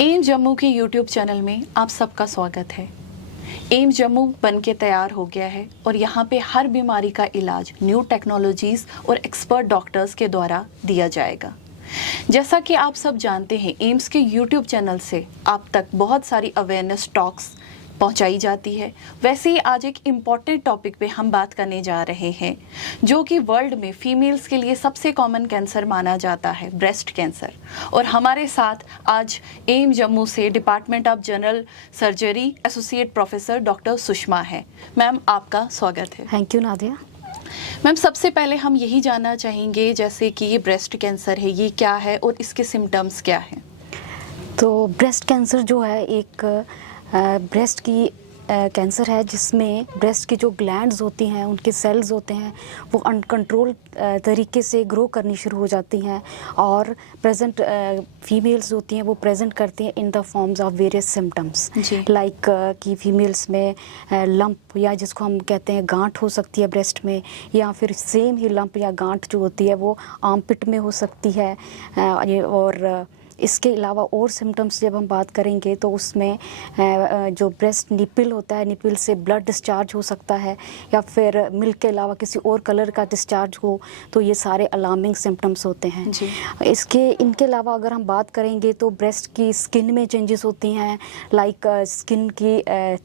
AIIMS Jammu के YouTube channel में आप सबका स्वागत है। एम्स जम्मू बन के तैयार हो गया है और यहाँ पे हर बीमारी का इलाज न्यू टेक्नोलॉजीज़ और एक्सपर्ट डॉक्टर्स के द्वारा दिया जाएगा। जैसा कि आप सब जानते हैं, एम्स के यूट्यूब चैनल से आप तक बहुत सारी अवेयरनेस टॉक्स पहुंचाई जाती है। वैसे ही आज एक इम्पॉर्टेंट टॉपिक पे हम बात करने जा रहे हैं, जो कि वर्ल्ड में फीमेल्स के लिए सबसे कॉमन कैंसर माना जाता है, ब्रेस्ट कैंसर। और हमारे साथ आज एम्स जम्मू से department of general surgery associate professor doctor Sushma है। मैम, आपका स्वागत है। Thank you Nadia. मैम, सबसे पहले हम यही जानना चाहेंगे, जैसे कि ये ब्रेस्ट कैंसर है, ये क्या है और इसके सिम्टम्स क्या हैं? तो ब्रेस्ट कैंसर जो है एक ब्रेस्ट की कैंसर है जिसमें ब्रेस्ट की जो ग्लैंड्स होती हैं, उनके सेल्स होते हैं, वो अनकंट्रोल तरीके से ग्रो करनी शुरू हो जाती हैं और प्रेजेंट फीमेल्स होती हैं वो प्रेजेंट करती हैं in the forms of various symptoms, like कि फीमेल्स में लंप या जिसको हम कहते हैं गांठ हो सकती है ब्रेस्ट में, या फिर सेम ही लंप या गांठ जो होती है वो आर्मपिट में हो सकती है। और इसके अलावा और सिम्टम्स जब हम बात करेंगे तो उसमें जो ब्रेस्ट निपल होता है, निपल से ब्लड डिस्चार्ज हो सकता है, या फिर मिल्क के अलावा किसी और कलर का डिस्चार्ज हो, तो ये सारे अलार्मिंग सिम्टम्स होते हैं। इनके अलावा अगर हम बात करेंगे तो ब्रेस्ट की स्किन में चेंजेस होती हैं, लाइक स्किन की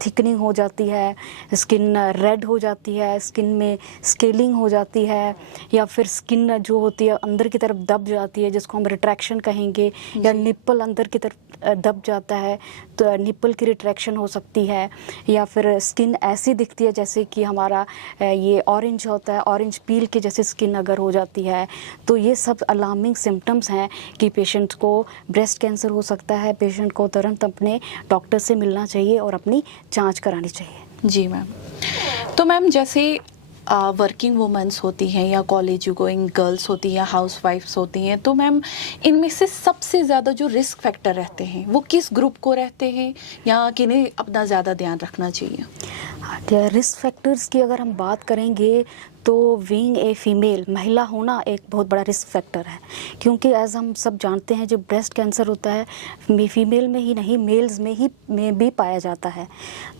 थिकनिंग हो जाती है, स्किन रेड हो जाती है, स्किन में स्केलिंग हो जाती है, या फिर स्किन जो होती है अंदर की तरफ दब जाती है, जिसको हम रिट्रैक्शन कहेंगे, या निप्पल अंदर की तरफ दब जाता है तो निप्पल की रिट्रैक्शन हो सकती है, या फिर स्किन ऐसी दिखती है जैसे कि हमारा ये ऑरेंज होता है, ऑरेंज पील के जैसे स्किन अगर हो जाती है। तो ये सब अलार्मिंग सिम्टम्स हैं कि पेशेंट को ब्रेस्ट कैंसर हो सकता है। पेशेंट को तुरंत अपने डॉक्टर से मिलना चाहिए और अपनी जाँच करानी चाहिए। जी मैम। तो मैम, जैसे वर्किंग वुमेंस होती हैं या कॉलेज गोइंग गर्ल्स होती हैं या हाउस वाइफ्स होती हैं, तो मैम इनमें से सबसे ज़्यादा जो रिस्क फैक्टर रहते हैं वो किस ग्रुप को रहते हैं, या किन्हें अपना ज़्यादा ध्यान रखना चाहिए? रिस्क फैक्टर्स की अगर हम बात करेंगे तो बीइंग ए फीमेल, महिला होना एक बहुत बड़ा रिस्क फैक्टर है, क्योंकि एज हम सब जानते हैं जो ब्रेस्ट कैंसर होता है फीमेल में ही नहीं मेल्स में भी पाया जाता है,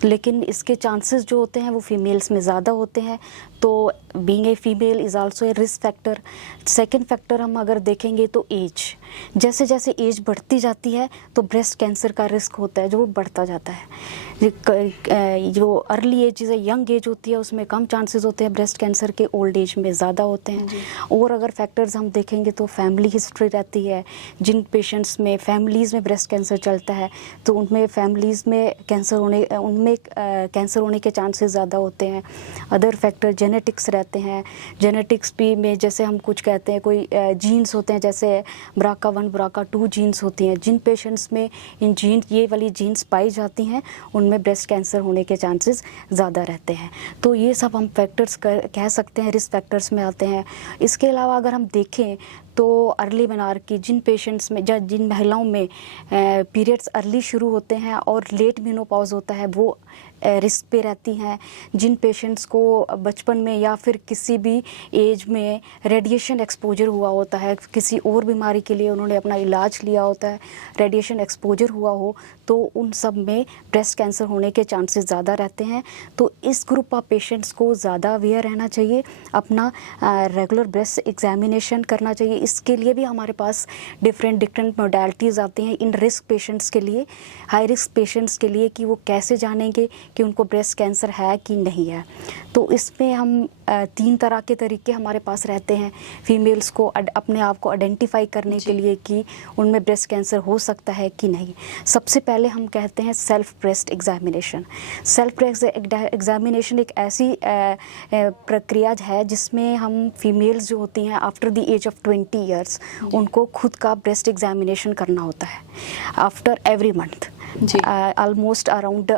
लेकिन इसके चांसेस जो होते हैं वो फीमेल्स में ज़्यादा होते हैं। तो being a female is also a risk factor. Second factor हम अगर देखेंगे तो एज, जैसे जैसे एज बढ़ती जाती है तो ब्रेस्ट कैंसर का रिस्क होता है जो वो बढ़ता जाता है। जो अर्ली एज है, यंग एज होती है, उसमें कम चांसेस होते हैं ब्रेस्ट कैंसर के, ओल्ड एज में ज़्यादा होते हैं। और अगर फैक्टर्स हम देखेंगे तो फैमिली हिस्ट्री रहती है, जिन पेशेंट्स में फैमिलीज़ में ब्रेस्ट कैंसर चलता है तो उनमें फैमिलीज़ में कैंसर होने के चांसेस ज़्यादा होते हैं। अदर फैक्टर जेनेटिक्स रहते हैं। जेनेटिक्स भी में जैसे हम कुछ कहते हैं, कोई जीन्स होते हैं, जैसे BRCA1 BRCA2 जीन्स होती हैं, जिन पेशेंट्स में ये वाली जीन्स पाई जाती हैं उनमें ब्रेस्ट कैंसर होने के चांसेस ज़्यादा रहते हैं। तो ये सब हम फैक्टर्स कह सकते हैं रिस्क फैक्टर्स में आते हैं। इसके अलावा अगर हम देखें तो अर्ली मेनॉर्की, जिन पेशेंट्स में या जिन महिलाओं में पीरियड्स अर्ली शुरू होते हैं और लेट मेनोपॉज होता है वो रिस्क पे रहती हैं। जिन पेशेंट्स को बचपन में या फिर किसी भी एज में रेडिएशन एक्सपोजर हुआ होता है, किसी और बीमारी के लिए उन्होंने अपना इलाज लिया होता है, रेडिएशन एक्सपोजर हुआ हो, तो उन सब में ब्रेस्ट कैंसर होने के चांसेस ज़्यादा रहते हैं। तो इस ग्रुप ऑफ पेशेंट्स को ज़्यादा अवेयर रहना चाहिए, अपना रेगुलर ब्रेस्ट एग्जामिनेशन करना चाहिए। इसके लिए भी हमारे पास डिफरेंट मोडालिटीज़ आती हैं इन रिस्क पेशेंट्स के लिए, हाई रिस्क पेशेंट्स के लिए, कि वो कैसे जानेंगे कि उनको ब्रेस्ट कैंसर है कि नहीं है। तो इसमें हम 3 तरह के तरीके हमारे पास रहते हैं फीमेल्स को अपने आप को आइडेंटिफाई करने के लिए कि उनमें ब्रेस्ट कैंसर हो सकता है कि नहीं। सबसे पहले हम कहते हैं self breast examination. Self breast examination एक ऐसी प्रक्रिया है जिसमें हम फीमेल्स जो होती हैं after the age of 20 years उनको खुद का ब्रेस्ट एग्जामिनेशन करना होता है after every month. Almost around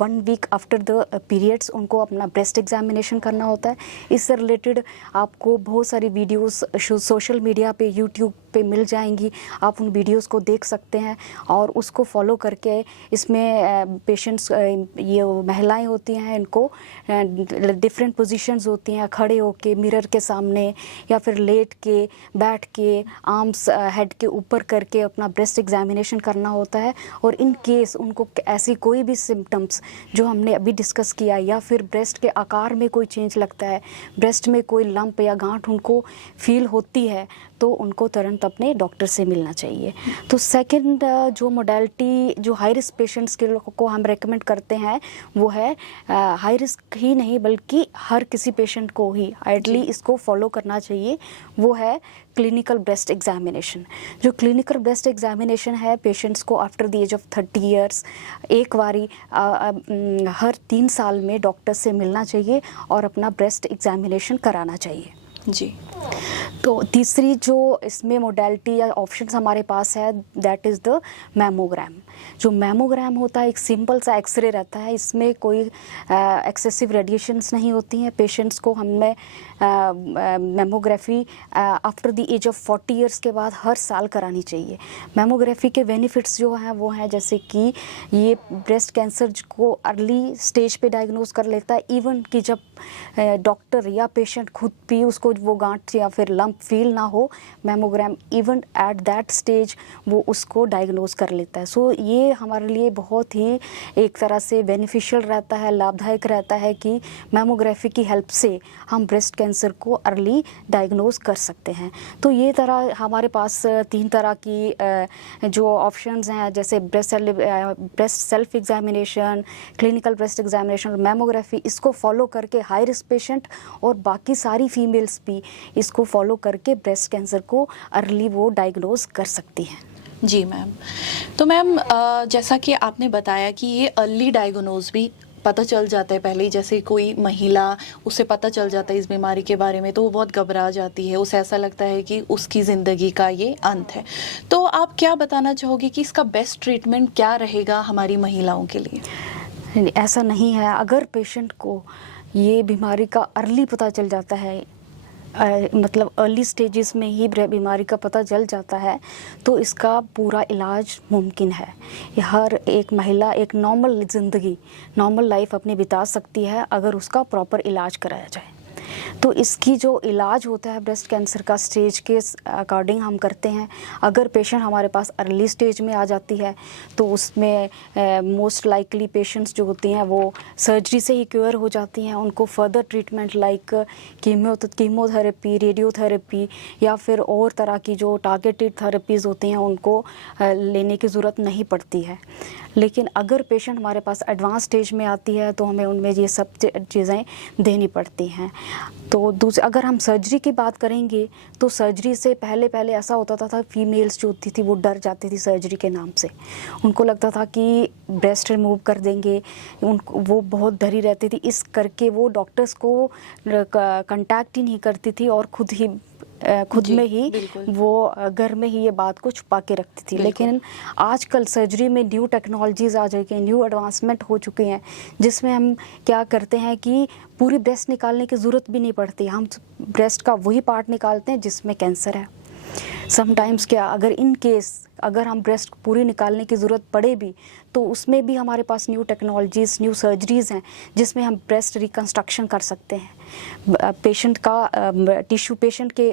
1 week after the periods उनको अपना ब्रेस्ट एग्जामिनेशन करना होता है। इससे रिलेटेड आपको बहुत सारी वीडियोस सोशल मीडिया पे, यूट्यूब पे मिल जाएंगी, आप उन वीडियोस को देख सकते हैं और उसको फॉलो करके इसमें पेशेंट्स ये महिलाएं होती हैं, इनको डिफरेंट पोजीशंस होती हैं, खड़े होके मिरर के सामने या फिर लेट के, बैठ के, आर्म्स हेड के ऊपर करके अपना ब्रेस्ट एग्जामिनेशन करना होता है। और इन केस उनको ऐसी कोई भी सिम्टम्स जो हमने अभी डिस्कस किया या फिर ब्रेस्ट के आकार में कोई चेंज लगता है, ब्रेस्ट में कोई लंप या गांठ उनको फील होती है, तो उनको तुरंत अपने डॉक्टर से मिलना चाहिए। तो सेकंड जो मोडालिटी जो हाई रिस्क पेशेंट्स के लोगों को हम रेकमेंड करते हैं वो है, हाई रिस्क ही नहीं बल्कि हर किसी पेशेंट को ही आइडली इसको फॉलो करना चाहिए, वो है क्लिनिकल ब्रेस्ट एग्जामिनेशन। जो क्लिनिकल ब्रेस्ट एग्जामिनेशन है, पेशेंट्स को after the age of 30 years एक बारी हर 3 साल में डॉक्टर से मिलना चाहिए और अपना ब्रेस्ट एग्जामिनेशन कराना चाहिए जी। तो तीसरी जो इसमें मोडालिटी या ऑप्शंस हमारे पास है, दैट इज़ द मैमोग्राम। जो मैमोग्राम होता है एक सिंपल सा एक्सरे रहता है, इसमें कोई एक्सेसिव रेडिएशंस नहीं होती हैं। पेशेंट्स को हमें mammography after the age of 40 years के बाद हर साल करानी चाहिए। मैमोग्राफी के बेनिफिट्स जो हैं वो हैं जैसे कि ये ब्रेस्ट कैंसर को अर्ली स्टेज पे डायग्नोज कर लेता है, इवन कि जब डॉक्टर या पेशेंट खुद भी उसको वो गांठ या फिर लंप फील ना हो, mammogram even at that stage वो उसको डायग्नोज कर लेता है। सो ये हमारे लिए बहुत ही एक तरह से बेनिफिशियल रहता है, लाभदायक रहता है कि मैमोग्राफी की हेल्प से हम ब्रेस्ट कैंसर को अर्ली डायग्नोज कर सकते हैं। तो ये तरह हमारे पास 3 तरह की जो ऑप्शंस हैं, जैसे breast self examination, clinical breast examination और मैमोग्राफी, इसको फॉलो करके हाई रिस्क पेशेंट और बाकी सारी फीमेल्स भी इसको फॉलो करके ब्रेस्ट कैंसर को अर्ली वो डायग्नोज कर सकती हैं। जी मैम। तो मैम जैसा कि आपने बताया कि ये अर्ली डायग्नोज भी पता चल जाता है पहले ही, जैसे कोई महिला उसे पता चल जाता है इस बीमारी के बारे में तो वो बहुत घबरा जाती है, उसे ऐसा लगता है कि उसकी ज़िंदगी का ये अंत है। तो आप क्या बताना चाहोगे कि इसका बेस्ट ट्रीटमेंट क्या रहेगा हमारी महिलाओं के लिए? ऐसा नहीं है, अगर पेशेंट को ये बीमारी का अर्ली पता चल जाता है, मतलब अर्ली स्टेजेस में ही बीमारी का पता चल जाता है, तो इसका पूरा इलाज मुमकिन है। हर एक महिला एक नॉर्मल ज़िंदगी, नॉर्मल लाइफ अपनी बिता सकती है अगर उसका प्रॉपर इलाज कराया जाए। तो इसकी जो इलाज होता है ब्रेस्ट कैंसर का स्टेज के अकॉर्डिंग हम करते हैं। अगर पेशेंट हमारे पास अर्ली स्टेज में आ जाती है तो उसमें मोस्ट लाइकली पेशेंट्स जो होती हैं वो सर्जरी से ही क्योर हो जाती हैं। उनको further treatment like chemotherapy, radiotherapy या फिर और तरह की जो टारगेटेड थेरेपीज़ होती हैं उनको लेने की ज़रूरत नहीं पड़ती है। लेकिन अगर पेशेंट हमारे पास एडवांस स्टेज में आती है तो हमें उनमें ये सब चीज़ें देनी पड़ती हैं। तो अगर हम सर्जरी की बात करेंगे तो सर्जरी से पहले ऐसा होता था फीमेल्स जो होती थी वो डर जाती थी सर्जरी के नाम से। उनको लगता था कि ब्रेस्ट रिमूव कर देंगे, वो बहुत डरी रहती थी, इस करके वो डॉक्टर्स को कांटेक्ट ही नहीं करती थी और खुद में ही वो घर में ही ये बात को छुपा के रखती थी। लेकिन आजकल सर्जरी में न्यू टेक्नोलॉजीज़ आ चुकी हैं, न्यू एडवांसमेंट हो चुकी हैं, जिसमें हम क्या करते हैं कि पूरी ब्रेस्ट निकालने की ज़रूरत भी नहीं पड़ती। हम ब्रेस्ट का वही पार्ट निकालते हैं जिसमें कैंसर है। समटाइम्स अगर हम ब्रेस्ट पूरी निकालने की ज़रूरत पड़े भी तो उसमें भी हमारे पास न्यू टेक्नोलॉजीज़, न्यू सर्जरीज़ हैं जिसमें हम ब्रेस्ट रिकंस्ट्रक्शन कर सकते हैं। पेशेंट के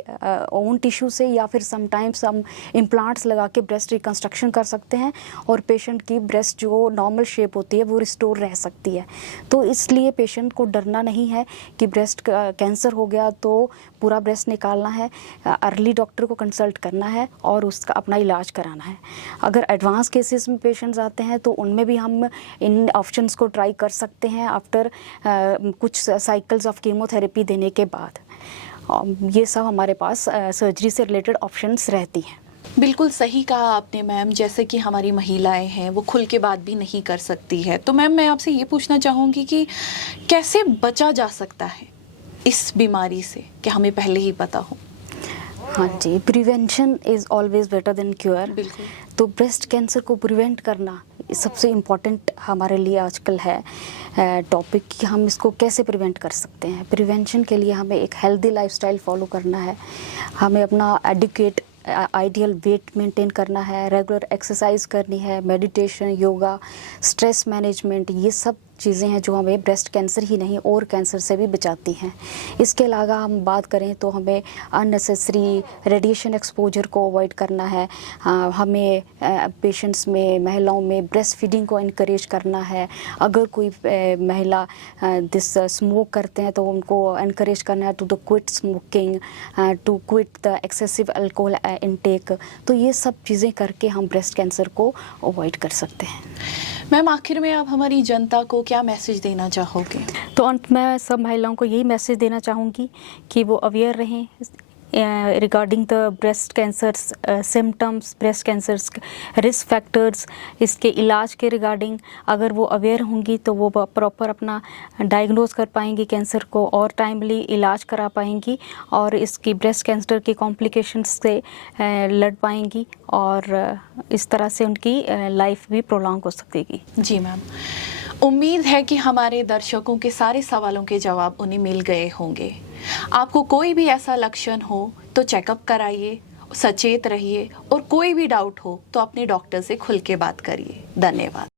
ओन टिश्यू से या फिर समटाइम्स हम इम्प्लांट्स लगा के ब्रेस्ट रिकंस्ट्रक्शन कर सकते हैं और पेशेंट की ब्रेस्ट जो नॉर्मल शेप होती है वो रिस्टोर रह सकती है। तो इसलिए पेशेंट को डरना नहीं है कि ब्रेस्ट कैंसर हो गया तो पूरा ब्रेस्ट निकालना है। अर्ली डॉक्टर को कंसल्ट करना है और उसका अपना इलाज कराना है। अगर एडवांस केसेस में पेशेंट्स आते हैं तो उनमें भी हम इन ऑप्शंस को ट्राई कर सकते हैं आफ्टर कुछ साइकिल्स ऑफ कीमोथेरेपी देने के बाद। ये सब हमारे पास सर्जरी से रिलेटेड ऑप्शंस रहती हैं। बिल्कुल सही कहा आपने मैम, जैसे कि हमारी महिलाएं हैं वो खुल के बात भी नहीं कर सकती है। तो मैम मैं आपसे ये पूछना चाहूँगी कि कैसे बचा जा सकता है इस बीमारी से, कि हमें पहले ही पता हो? हाँ जी, prevention is always better than cure. बिल्कुल। तो ब्रेस्ट कैंसर को प्रिवेंट करना सबसे इम्पॉर्टेंट हमारे लिए आजकल है टॉपिक कि हम इसको कैसे प्रिवेंट कर सकते हैं। प्रिवेंशन के लिए हमें एक हेल्दी लाइफस्टाइल फॉलो करना है, हमें अपना एडुकेट आइडियल वेट मेंटेन करना है, रेगुलर एक्सरसाइज करनी है, मेडिटेशन, योगा, स्ट्रेस मैनेजमेंट, ये सब चीज़ें हैं जो हमें ब्रेस्ट कैंसर ही नहीं और कैंसर से भी बचाती हैं। इसके अलावा हम बात करें तो हमें अननेसेसरी रेडिएशन एक्सपोजर को अवॉइड करना है। हमें पेशेंट्स में, महिलाओं में ब्रेस्ट फीडिंग को इनकरेज करना है। अगर कोई महिला स्मोक करते हैं तो उनको इनकरेज करना है to quit smoking, to quit the excessive alcohol intake. तो ये सब चीज़ें करके हम ब्रेस्ट कैंसर को अवॉइड कर सकते हैं। मैम, आखिर में आप हमारी जनता को क्या मैसेज देना चाहोगे? तो अंत में सब महिलाओं को यही मैसेज देना चाहूँगी कि वो अवेयर रहें regarding the breast cancers symptoms, breast cancers risk factors, इसके इलाज के रिगार्डिंग। अगर वो अवेयर होंगी तो वो प्रॉपर अपना डायग्नोज कर पाएंगी कैंसर को और टाइमली इलाज करा पाएंगी और इसकी ब्रेस्ट कैंसर की कॉम्प्लिकेशंस से लड़ पाएंगी और इस तरह से उनकी लाइफ भी प्रोलॉन्ग हो सकेगी। जी मैम, उम्मीद है कि हमारे दर्शकों के सारे सवालों के जवाब उन्हें मिल गए होंगे। आपको कोई भी ऐसा लक्षण हो तो चेकअप कराइए, सचेत रहिए और कोई भी डाउट हो तो अपने डॉक्टर से खुल के बात करिए। धन्यवाद।